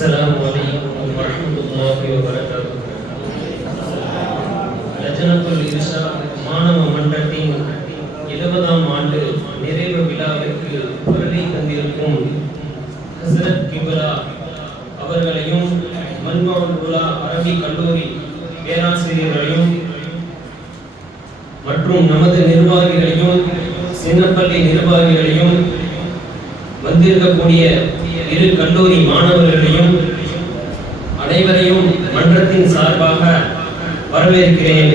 السلام عليكم ورحمة الله وبركاته. லஜ்னத்துல் இர்ஷாத் மாணவ மன்றத்தின் 70ஆம் ஆண்டு நிறைவு விழாவிற்கு வருகை தந்திருக்கும் ஹஸ்ரத் கிப்லா அவர்களையும் மன்மவுல் உலா அரபி கல்லூரி பேராசிரியர்களையும் மற்றும் நமது நிர்வாகிகளையும் சின்னப்பள்ளி நிர்வாகிகளையும் வந்திருக்கக்கூடிய இரு கல்லூரி மாணவர்களையும் அனைவரையும் மன்றத்தின் சார்பாக வரவேற்கிறேன்.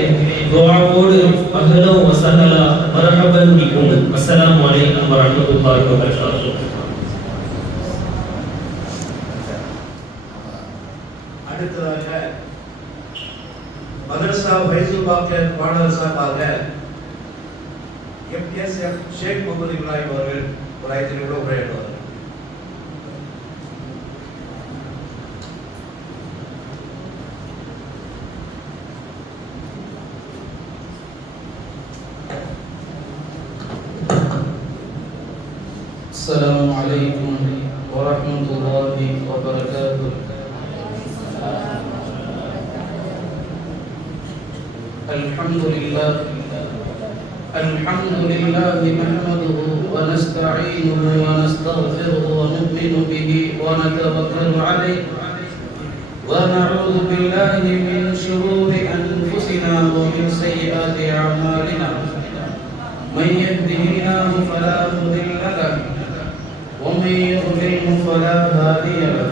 துஆவோடு அஹ்லா வ ஸஹலா மர்ஹபன் பிக்கும். அஸ்ஸலாமு அலைக்கும் வ ரஹ்மத்துல்லாஹி வ பரகாத்துஹு. அடுத்ததாக மதரசா ஃபைசுல் பாக்கியத் மாணவர் சார்பாக எம்கேஎஸ்எஃப் ஷேக் முகமது இப்ராஹிம் அவர்கள் ஒரு 5 நிமிடம் உரையாற்றுவார். السلام عليكم ورحمة الله وبركاته. الحمد لله نحمده ونستعينه ونستغفره ونؤمن به ونتوكل عليه ونعوذ بالله من شرور أنفسنا ومن سيئات أعمالنا. من يهده الله فلا مضل له ومن يضلل فلا هادي له.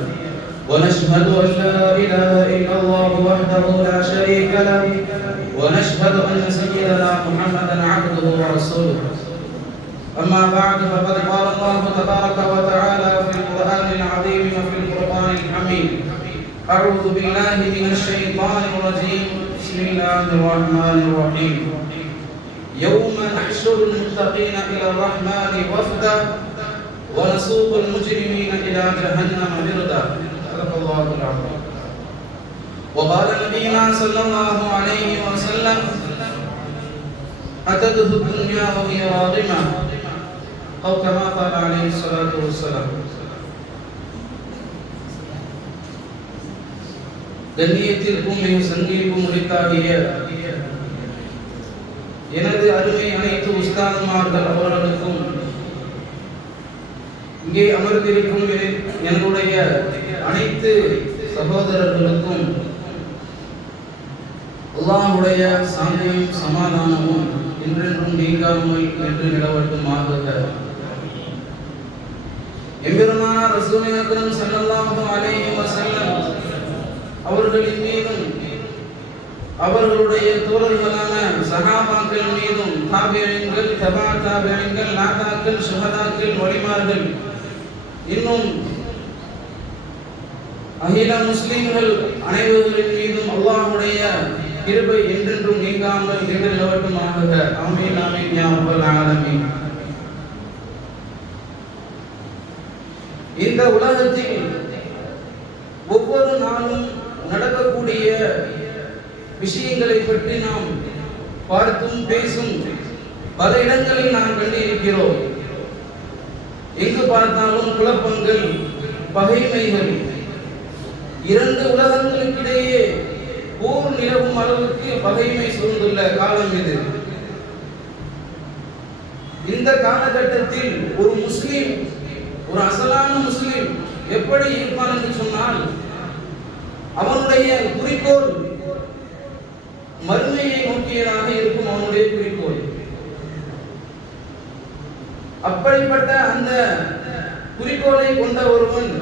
ونشهد أن لا إله إلا الله وحده لا شريك له ونشهد أن سيدنا محمدا عبده ورسوله. أما بعد فقد قال الله تبارك وتعالى في القرآن العظيم وفي القرآن الحميد: أعوذ بالله من الشيطان الرجيم. بسم الله الرحمن الرحيم. يوم نحشر المتقين إلى الرحمن وفدا ونسوق المجرمين إلى جهنم وردا. صدق الله العظيم. وقال نبينا صلى الله عليه وسلم: أتته الدنيا وهي راغمة، أو كما قال عليه الصلاة والسلام. கண்ணியத்திற்கும் மிக சங்கிலிக்கும் உரித்தாகிய எனது அருமை அனைத்து உஸ்தாதுமார்கள் அவர்களுக்கும், இங்கே அமர்ந்திருக்கும் என்னுடைய அனைத்து சகோதரர்களுக்கும் அல்லாஹ்வுடைய சாந்தியும் சமாதானமும் என்றென்றும் நீங்காமல் என்று நிலவட்டுமாக. எம்பெருமானார் ரசூல் அக்ரம் ஸல்லல்லாஹு அலைஹி வஸல்லம் அவர்களின் மீதும் அவர்களுடைய தோழர்களான சஹாபாக்கள் மீதும் தாபியீன்கள், தபா தாபியீன்கள், நாதாக்கள், ஷுஹதாக்கள், வலிமார்கள், இன்னும் அகில முஸ்லிம்கள் அனைவர்களின் மீதும் அல்லாஹ்வுடைய கிருபை என்றென்றும் நீங்காமல் நின்று நிலவட்டுமாக. ஆமீன் ஆமீன் யா ரப்பல் ஆலமீன். இந்த உலகத்தில் ஒவ்வொரு நாளும் நடக்கக்கூடிய விஷயங்களை பற்றி நாம் பார்த்தும் பேசும் பல இடங்களில் நாம் கண்டு இருக்கிறோம். எங்கு பார்த்தாலும் குழப்பங்கள், பகைமைகள், இரண்டு உலகங்களுக்கிடையே போர் நிலவும் அளவுக்கு பகைமை சூழ்ந்துள்ள காலம் இது. இந்த காலகட்டத்தில் ஒரு முஸ்லிம், ஒரு அசலான முஸ்லிம் எப்படி இருப்பான் என்று சொன்னால், அவனுடைய குறிக்கோள் மறுமையை நோக்கியதாக இருக்கும். அவனுடைய குறிக்கோள் அப்படிப்பட்ட அந்த குறிக்கோளை கொண்ட ஒருவன்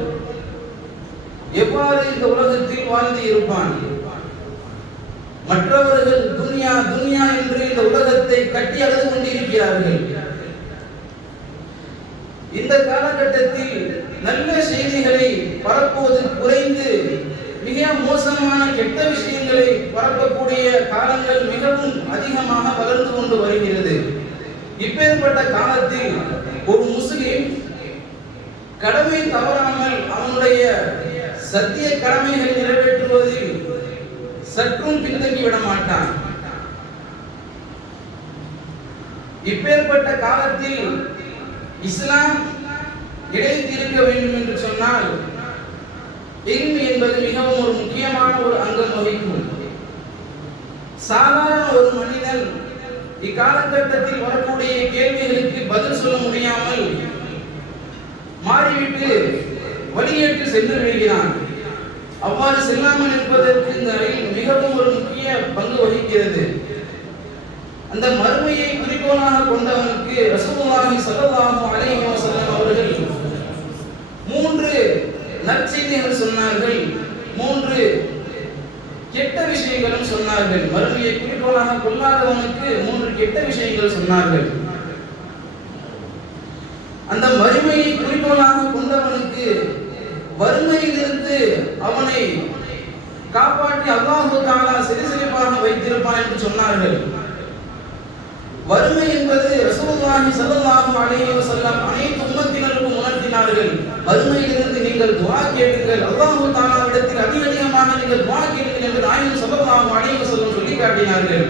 எவ்வாறு இந்த உலகத்தில் வாழ்ந்து இருப்பான்? மற்றவர்கள் துன்யா துன்யா என்று இந்த உலகத்தை கட்டி அழுது கொண்டிருக்கிறார்கள். இந்த காலகட்டத்தில் நல்ல செய்திகளை பரப்புவது குறைந்து மிக மோசமான கெட்ட விஷயங்களை பரப்பக்கூடிய காலங்கள் மிகவும் அதிகமாக வளர்ந்து கொண்டு வருகிறது. இப்பேற்பட்ட காலத்தில் ஒரு முஸ்லிம் கடமை தவறாமல் அவனுடைய சத்திய கடமைகளை நிறைவேற்றுவதில் சற்றும் பின்தங்கி விட மாட்டான். இப்பேற்பட்ட காலத்தில் இஸ்லாம் நிலைத்திருக்க வேண்டும் என்று சொன்னால் இல்மு என்பது மிகவும் ஒரு முக்கியமான ஒரு அங்கம் வகிக்கும். சாதாரண ஒரு மனிதன் இக்காலகட்டத்தில் வரக்கூடிய கேள்விகளுக்கு பதில் சொல்ல முடியாமல் மாறிவிட்டு வழியேற்று சென்று விடுகிறான். அவ்வாறு செல்லாமல் இருப்பதற்கு இந்த இல்மு மிகவும் ஒரு முக்கிய பங்கு வகிக்கிறது. அந்த மறுமையை குறிக்கோளாக கொண்டவனுக்கு ரசூலுல்லாஹி ஸல்லல்லாஹு அலைஹி வஸல்லம் அவர்கள் 3 நற்செய்திகள் சொன்னார்கள், 3 கெட்ட விஷயங்களும் சொன்னார்கள். மறுமையை குறிக்கோளாக கொள்ளாதவனுக்கு 3 கெட்ட விஷயங்கள் சொன்னார்கள். அந்த மறுமையை குறிக்கோளாக கொண்டவனுக்கு வறுமையிலிருந்து அவனை காப்பாற்றி அல்லாஹ் தஆலா சிறுசிறுப்பாக வைத்திருப்பான் என்று சொன்னார்கள். வறுமை என்பது ரசூலுல்லாஹி ஸல்லல்லாஹு அலைஹி வஸல்லம் அனைத்து உம்மத்தினருக்கும் உணர்த்தினார்கள். வறுமையிலிருந்து நீங்கள் துஆ கேளுங்கள், அல்லாஹ் தஆலாவிடத்தில் அதிகமாக நீங்கள் துஆ கேளுங்கள் என்று நாயகம் ஸல்லல்லாஹு அலைஹி வஸல்லம் சொல்லி காட்டினார்கள்.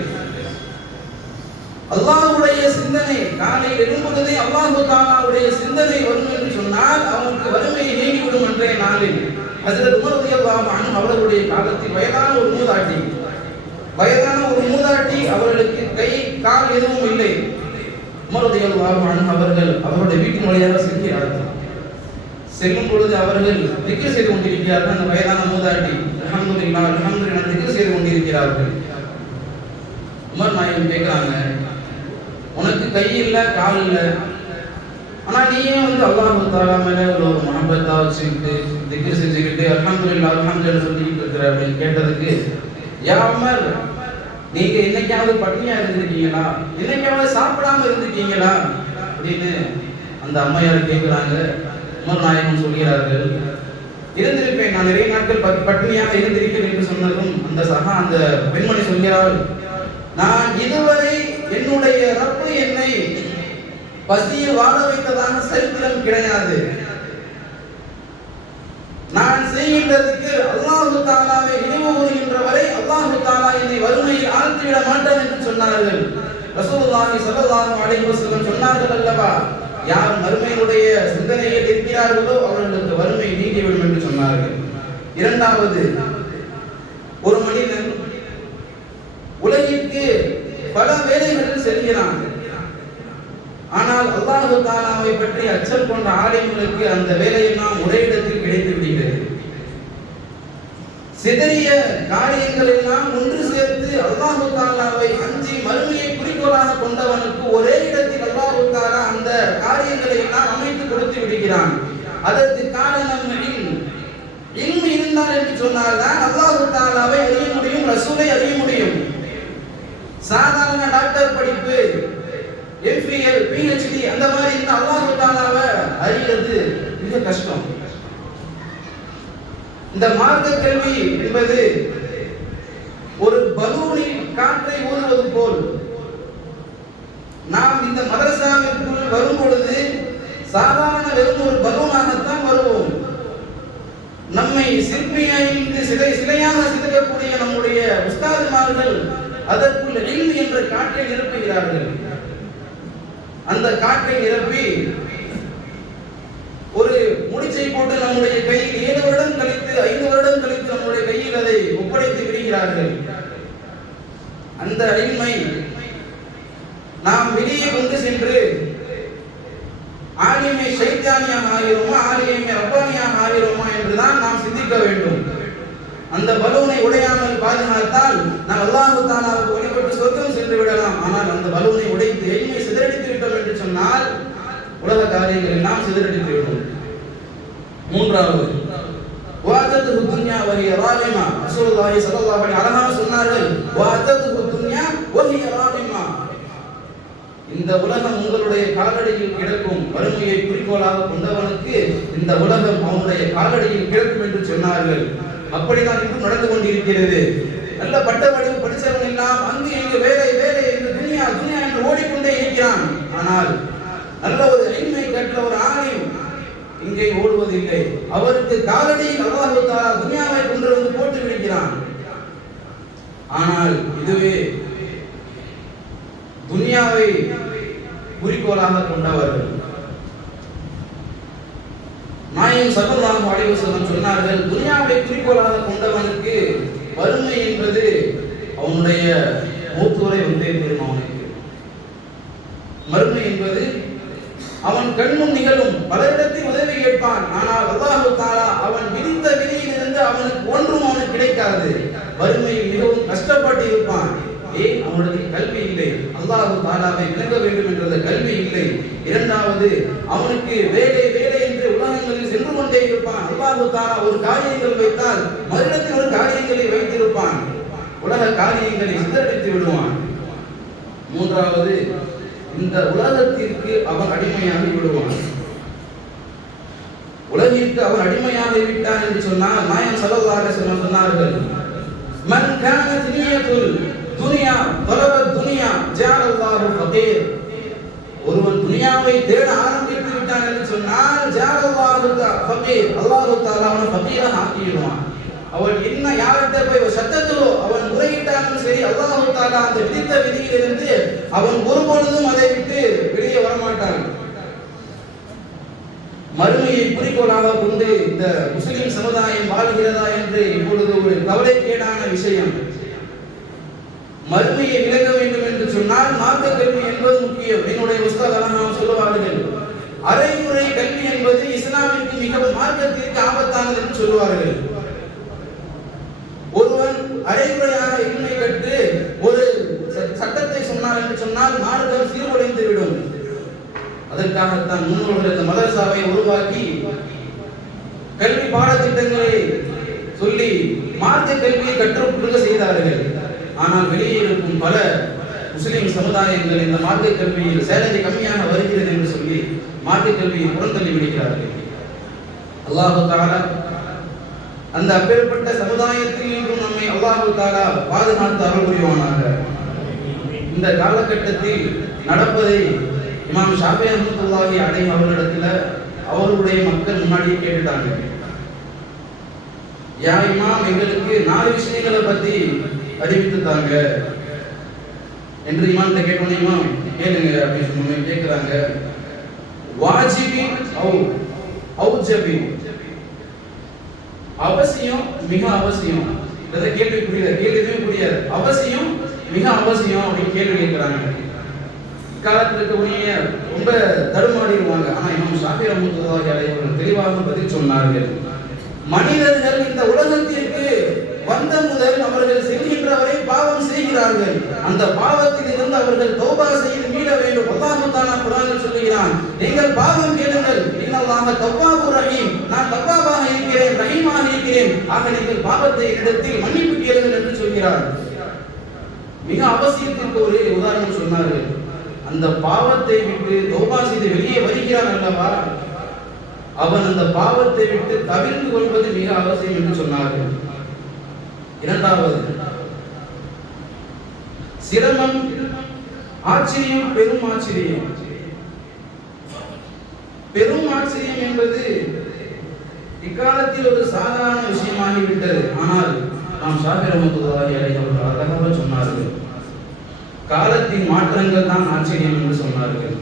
அல்லாஹ்வுடைய சிந்தனை காலையில் எழும்புவதே அல்லாஹ் தஆலாவுடைய சிந்தனை வரும் என்று சொன்னால் அவனுக்கு வறுமை நீங்கிவிடும் அன்றைய நாளில். ஹஜ்ரத் உமர் ரலியல்லாஹு அன்ஹு அவர்களுடைய காலத்தில் வயதான ஒரு மூதாட்டி அவர்களுக்கு கை கால் எதுவும் இல்லை. உமர் ரலியல்லாஹு அன்ஹு அவர்கள் அவருடைய வீட்டின் வழியாக செல்கிறார்கள். செல்லும் பொழுது அவர்கள் திக்ர் செய்து கொண்டிருக்கிறார்கள். அந்த வயதான மூதாட்டி அல்ஹம்துலில்லாஹ் அல்ஹம்துலில்லாஹ் திக்ர் செய்து கொண்டிருக்கிறார்கள். உமர் நாயகம் கேட்கிறாங்க, உனக்கு கை இல்ல கால் இல்ல, ஆனா நீயே அல்லாஹ் தஆலா மேல ஒரு மஹப்பத்தா வச்சுக்கிட்டு திக்ர் செஞ்சுக்கிட்டு அல்ஹம்துலில்லாஹ் அல்ஹம்துலில்லாஹ் சொல்லிட்டு இருக்கிற அப்படின்னு கேட்டதுக்கு, யா உமர், நீங்க என்னைக்காவது பட்டினியா இருந்திருக்கீங்களா, என்னைக்காவது சாப்பிடாம இருந்திருக்கீங்களா அப்படின்னு அந்த அம்மையார் கேட்கிறாங்க. உமர் நாயகம் சொல்கிறார்கள், இருந்திருப்பேன், நான் நிறைய நாட்கள் பட்டினியாக இருந்திருக்கிறேன் என்று சொன்னதும் அந்த பெண்மணி சொல்கிறாள், நான் இதுவரை என்னுடைய ரப்பு என்னை பசியில் வாழ வைத்ததாக சரித்திரம் கிடையாது. நான் செய்கின்றதுக்கு அல்லாஹ் தஆலாவை நினைவு கூறுகின்ற வரை அல்லாஹ் தஆலா என்னை வறுமையில் ஆழ்த்திவிட மாட்டான் என்று சொன்னார்கள். ரசூலுல்லாஹி ஸல்லல்லாஹு அலைஹி வஸல்லம் சொன்னார்கள் அல்லவா, யார் மறுமையினுடைய சிந்தனையில் இருக்கிறார்களோ அவர்களுக்கு வறுமை நீங்கிவிடும் என்று சொன்னார்கள். இரண்டாவது, ஒரு மனிதன் உலகிற்கு பல வேலைகளில் செல்கிறான். ஆனால் அல்லாஹ் தஆலாவை பற்றி அச்சம் கொண்ட ஆலிம்களுக்கு அந்த வேலையெல்லாம் ஒரே இடத்தில் கிடைத்து விடுகிறது. சிதறிய காரியங்கள் எல்லாம் ஒன்று சேர்த்து அல்லாஹ் தஆலாவை அஞ்சி மறுமையை குறிக்கோளாக கொண்டவனுக்கு ஒரே இடத்தில் அல்லாஹ் தஆலா அந்த காரியங்களை எல்லாம் அமைத்து கொடுத்து விடுகிறான். அதற்கு காரணம் இல்மு இருந்தால் என்று சொன்னால்தான் அல்லாஹ் தஆலாவை அறிய முடியும், ரசூலை அறிய முடியும். சாதாரண டாக்டர் படிப்பு, MPhil, PhD அந்த மாதிரி இந்த அல்லாஹ் தஆலாவை அறிவது மிக கஷ்டம். இந்த மார்க்க கல்வி என்பது ஒரு பலூனில் காற்றை ஊதுவது போல். நாம் இந்த மதரசாவிற்குள் வரும் பொழுது சாதாரண வெறும் ஒரு பலூனாகத்தான் வருவோம். நம்மை சிலையாக சிதைக்கக்கூடிய நம்முடைய உஸ்தாதுமார்கள் அதற்குள் இல்மு என்ற காற்றை நிரப்புகிறார்கள். அந்த காற்றை நிரப்பி ஒரு முடிச்சை போட்டு நம்முடைய கையில் 7 வருடம் கழித்து 5 வருடம் கழித்து நம்முடைய கையில் அதை ஒப்படைத்து விடுகிறார்கள். அந்த இல்மை நாம் வெளியே கொண்டு சென்று ஆலிமை ஷைத்தானியாக ஆகிறோமா, ஆலிமை ரப்பானியாக ஆகிறோமா என்றுதான் நாம் சிந்திக்க வேண்டும். அந்த பலூனை உடையாமல் பாதுகாத்தால் நாம் அல்லாஹ் தஆலாவுக்கு வழிபட்டு சொர்க்கம் சென்று விடலாம். ஆனால் அந்த பலூனை உடைத்து எளிமை சிதறடித்து விட்டோம் என்று சொன்னால் உலக காரியங்கள் எல்லாம் சிதறடித்து விடும். மூன்றாவது, வாதத்து துன்யா வஹிய ராலிமா. ரசூலுல்லாஹி ஸல்லல்லாஹு அலைஹி வஸல்லம் சொன்னார்கள், வாதத்து துன்யா வஹிய ராலிமா. இந்த உலகம் உங்களுடைய காலடியில் கிடக்கும். வறுமையை குறிக்கோளாக கொண்டவனுக்கு இந்த உலகம் அவனுடைய காலடியில் கிடக்கும் என்று சொன்னார்கள். அப்படிதான் இன்னும் நடந்து கொண்டிருக்கிறது. நல்ல பட்டப்படிப்பு படித்தவன் எல்லாம் அங்கு இங்கு வேலை வேலை என்று துனியா துனியா என்று ஓடிக்கொண்டே இருக்கிறான். ஆனால் நல்ல ஒரு இல்மை கற்ற ஒரு ஆலிம் இங்கே ஓடுவதில்லை. அவருக்கு காலடியில் அல்லாஹ் தஆலா துனியாவை கொண்டு வந்து போட்டு விடுகிறான். ஆனால் இதுவே துனியாவை குறிக்கோளாக கொண்டவர்கள். நாயகம் ஸல்லல்லாஹு அலைஹி வஸல்லம் சொன்னார்கள், துனியாவை குறிக்கோளாக கொண்டவனுக்கு வறுமை என்பது அவனுடைய மூத்து வரை வந்தே தீரும். அவனுக்கு மறுமை என்பது அவன் கண்முன் நிகழும். பலரிடத்தில் உதவி கேட்பான், ஆனால் அல்லாஹ் தஆலா அவன் விதித்த விதியிலிருந்து அவனுக்கு ஒன்றும் அவனுக்கு கிடைக்காது. வறுமையில் மிகவும் கஷ்டப்பட்டு இருப்பான். ஏன்? அவனுக்கு கல்வி இல்லை, அல்லாஹ் தஆலாவை விளங்க வேண்டும் என்ற கல்வி இல்லை. இரண்டாவது, அவனுக்கு வேலை வேலை என்று உலகங்களில் சென்று கொண்டே இருப்பான். அல்லாஹ் தஆலா ஒரு காரியங்கள் வைத்தால் மறுபடியும் ஒரு காரியங்களை வைத்திருப்பான். உலக காரியங்களை சிதறடித்து விடுவான். மூன்றாவது, இந்த உலகத்திற்கு அவன் அடிமையாகி விடுவான். உலகிற்கு அவன் அடிமையாகி விட்டான் என்று சொன்னால் நாயகம் ஸல்லல்லாஹு அலைஹி வஸல்லம் சொன்னார்கள், மன் கானத் நியத்துல் துன்யா தலபத் துன்யா ஜஅலல்லாஹு ஃபகீர். ஒருவன் துன்யாவை தேட ஆரம்பித்து விட்டான் என்று சொன்னால் ஜஅலல்லாஹு ஃபகீர், அல்லாஹ் தஆலா அவனை ஃபகீராக ஆக்கிடுவான். அவன் என்ன யார்கிட்ட போய் சத்தத்திலோ அவன் முறையிட்டாலும் சரி, அல்லாஹ் தஆலா அந்த விதித்த விதியிலிருந்து அவன் ஒருபொழுதும் அதை விட்டு வெளியே வரமாட்டான். மறுமையை குறிக்கோளாக கொண்டு இந்த முஸ்லிம் சமுதாயம் வாழ்கிறதா என்று இப்பொழுது ஒரு கவலைக்கேடான விஷயம். மறுமையை விளக்க வேண்டும் என்று சொன்னால் மார்க்க கல்வி என்பது முக்கியம். என்னுடைய உஸ்தாத் அலஹாம் சொல்லுவார்கள், அரைமுறை கல்வி என்பது இஸ்லாமிற்கு மிகவும் மார்க்கத்திற்கு ஆபத்தானது என்று சொல்லுவார்கள். ஒருவன் அரைமுறையாக இல்மை கற்று ஒரு சட்டத்தை சொன்னார் என்று சொன்னால் மார்க்கம் சீர்குலைந்து விடும். அதற்காகத்தான் முன்னோர்கள் இந்த மதரசாவை உருவாக்கி கல்வி பாடத்திட்டங்களை சொல்லி மார்க்க கல்வியை கற்றுக்கொடுக்க செய்தார்கள். ஆனால் வெளியே இருக்கும் பல முஸ்லிம் சமுதாயங்கள் இந்த மார்க்க கல்வியில் சேலரி கம்மியாக வருகிறது என்று சொல்லி மார்க்க கல்வியை புறந்தள்ளி விடுகிறார்கள். அல்லாஹ் தஆலா அந்த அப்பேற்பட்ட சமுதாயத்தில் இன்றும் நம்மை அல்லாஹ் தஆலா பாதுகாத்து அருள் புரிவானாக. இந்த காலகட்டத்தில் நடப்பதை இமாம் ஷாஃபி ரஹ்மத்துல்லாஹி அலைஹி அவர்களிடத்துல அவருடைய மக்கள் முன்னாடியே கேட்டுட்டாங்க, யா இமாம், எங்களுக்கு 4 விஷயங்களை பத்தி அறிவித்துட்டாங்க என்று இமாம்கிட்ட கேட்டோன்னே, இமாம் கேளுங்க அப்படின்னு சொல்லி கேட்கிறாங்க. வாஜிபி அவுஜபி, அவசியம் மிக அவசியம். இதை கேள்வி புரியாது, கேள்வியுமே புரியாது. அவசியம் மிக அவசியம் அப்படின்னு கேள்வி கேட்கிறாங்க. காலத்தில் இருக்கக்கூடிய ரொம்ப தடுமாறிடுவாங்க. ஆனா இமாம் ஷாஃபி ரஹ்மத்துல்லாஹி அலைஹி அவர்கள் தெளிவாக பதில் சொன்னார்கள். மனிதர்கள் இந்த உலகத்திற்கு வந்த முதல் அவர்கள் செய்கின்ற வரை பாவம் செய்கிறார்கள். அந்த பாவத்தில் இருந்து அவர்கள் தௌபா செய்து மீள வேண்டும். அல்லாஹ் தஆலா குர்ஆனில் சொல்கிறான், நீங்கள் பாவம் கேளுங்கள், இன்னல்லாஹ தவ்வாபுர் ரஹீம், நான் தவ்வாபாக இருக்கிறேன், ரஹீமாக இருக்கிறேன், ஆக நீங்கள் பாவத்தை இடத்தில் மன்னிப்பு கேளுங்கள் என்று சொல்கிறார். மிக அவசியத்திற்கு ஒரு உதாரணம் சொன்னார்கள். அந்த பாவத்தை விட்டு தௌபா செய்து வெளியே வருகிறான் அல்லவா, அவன் அந்த பாவத்தை விட்டு தவிர்த்து கொள்வது மிக அவசியம் என்று சொன்னார்கள். இரண்டாவது, சிரமம் ஆச்சரியம், பெரும் ஆச்சரியம். பெரும் ஆச்சரியம் என்பது இக்காலத்தில் ஒரு சாதாரண விஷயமாகிவிட்டது. ஆனால் நாம் ஷாஃபி ரஹ்மத்துல்லாஹி அலைஹி அவர்கள் அழகாக சொன்னார்கள், காலத்தின் மாற்றங்கள் தான் ஆச்சரியம் என்று சொன்னார்கள்.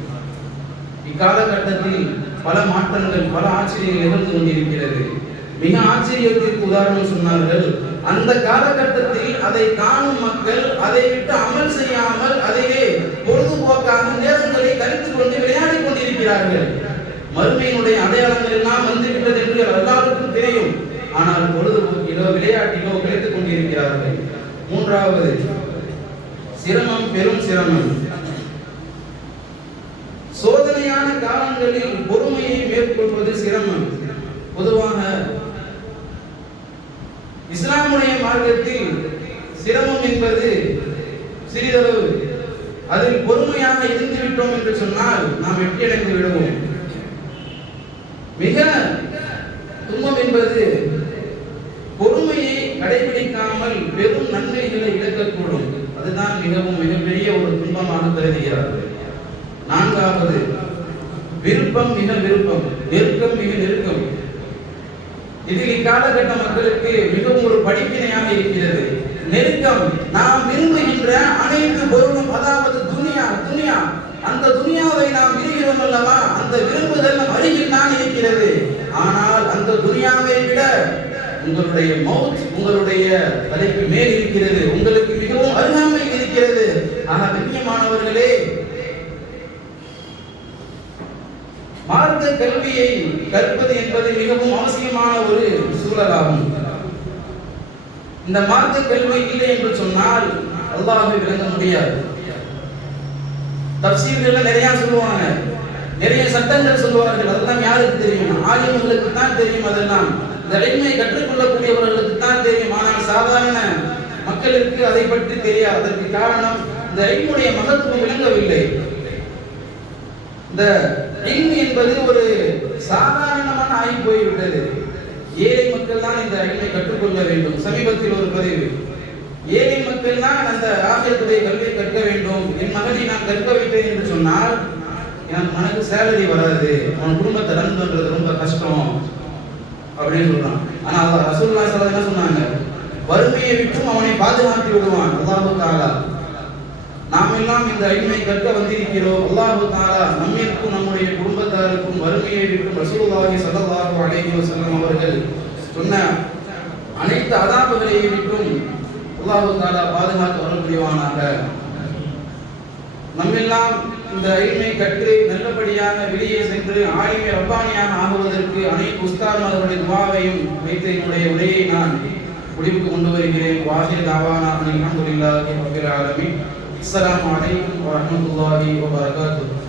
இக்காலகட்டத்தில் பல மாற்றங்கள், பல ஆச்சரியங்கள் நிகழ்ந்து கொண்டிருக்கிறது. மிக ஆச்சரியத்திற்கு உதாரணம் சொன்னார்கள், அந்த காலகட்டத்தில் அதை காணும் மக்கள் அதை விட்டு அமல் செய்யாமல் அதையே பொழுதுபோக்காக நேரங்களை கழித்துக் கொண்டு விளையாடி கொண்டிருக்கிறார்கள். மறுமையினுடைய அடையாளங்கள் எல்லாம் வந்துவிட்டது என்று எல்லாருக்கும் தெரியும். ஆனால் பொழுதுபோக்கிலோ விளையாட்டிலோ கழித்துக் கொண்டிருக்கிறார்கள். மூன்றாவது, சிரமம், பெரும் சிரமம். சோதனையான காலங்களில் பொறுமையை மேற்கொள்வது சிரமம். பொதுவாக இஸ்லாமுடைய மார்க்கத்தில் சிரமம் என்பது சிறிதளவு. அதில் பொறுமையாக இருந்து விட்டோம் என்று சொன்னால் நாம் வெற்றி அடைந்து விடுவோம். மிக துன்பம் என்பது பொறுமையை கடைபிடிக்காமல் பெரும் நன்மைகளை இழக்கக்கூடும். அதுதான் மிகப்பெரிய ஒரு துன்பமாக கருதுகிறார்கள். நான்காவது, விருப்பம் மிக விருப்பம், நெருக்கம் மிக நெருக்கம். இதில் இக்காலகட்ட மக்களுக்கு மிகவும் ஒரு படிப்பினையாக இருக்கிறது. நெருக்கம், நாம் விரும்புகின்ற அனைத்து பொருளும், அதாவது துனியா, அந்த துனியாவை நாம் விரும்புகிறோம் அல்லவா, அந்த விரும்புதல் நம் அருகில் தான் இருக்கிறது. ஆனால் அந்த துனியாவை விட உங்களுடைய மௌத் உங்களுடைய தலைக்கு மேல் இருக்கிறது, உங்களுக்கு மிகவும் அருகாமையில் இருக்கிறது. ஆக கண்ணியமானவர்களே, மார்க்க கல்வியை கற்பது என்பது மிகவும் அவசியமான ஒரு சூழலாகும். இந்த மார்க்க கல்வி இல்லை என்று சொன்னால் அல்லாஹ்வை விளங்க முடியாது. தஃசீர்கள்ல நிறைய சொல்லுவாங்க, நிறைய சட்டங்கள் சொல்லுவார்கள். அதெல்லாம் யாருக்கு தெரியும்? ஆலிம்களுக்கு தான் தெரியும். அதெல்லாம் இந்த இல்மை கற்றுக்கொள்ளக்கூடியவர்களுக்கு தான் தெரியும். ஆனால் சாதாரண மக்களுக்கு அதை பற்றி தெரியாது. அதற்கு காரணம் இந்த இல்முடைய மகத்துவம் விளங்கவில்லை. இந்த இல்மு என்பது ஒரு சாதாரணமான ஆகி போய்விட்டது. ஏழை மக்கள் தான் இந்த இல்மை கற்றுக்கொள்ள வேண்டும். சமீபத்தில் ஒரு பதிவு, ஏழை மக்கள் தான் அந்த ஆசிரியத்துடைய கல்வியை கற்க வேண்டும். என் மகனை நான் கற்க வைத்தேன் என்று சொன்னால் எனக்கு சேலரி வராது, அவன் குடும்பத்தை ரன் பண்றது ரொம்ப கஷ்டம் அப்படின்னு சொல்றான். ஆனா அல்லாஹ் ரசூலுல்லாஹி ஸல்லல்லாஹு அலைஹி வஸல்லம் என்ன சொன்னாங்க? வறுமையை விட்டும் அவனை பாதுகாத்து விடுவான் அல்லாஹ் தஆலா. நாம் எல்லாம் இந்த இல்மை கற்க வந்திருக்கிறோம். அல்லாஹ் தஆலா நம்மிற்கும் நம்முடைய குடும்பத்தாருக்கும் வறுமையை விட்டும் ரசூலுல்லாஹி ஸல்லல்லாஹு அலைஹி வஸல்லம் அவர்கள் சொன்ன அனைத்து அதாபுகளை விட்டும் அல்லாஹ் தஆலா பாதுகாத்து அருள் புரிவானாக. நம்மெல்லாம் இந்த இல்மை கற்று நல்லபடியாக வெளியே சென்று ஆலிமே ரப்பானியாக ஆகுவதற்கு அனைத்து உஸ்தாத்மார்களுடைய துஆவையும் வைத்து என்னுடைய உரையை நான் முடிவுக்கு கொண்டு வருகிறேன். வாஹிர் தாவானா அல்ஹம்துலில்லாஹி ரப்பில் ஆலமீன். அஸ்ஸலாமு அலைக்கும் வரஹ்மத்துல்லாஹி வபரகாத்துஹு.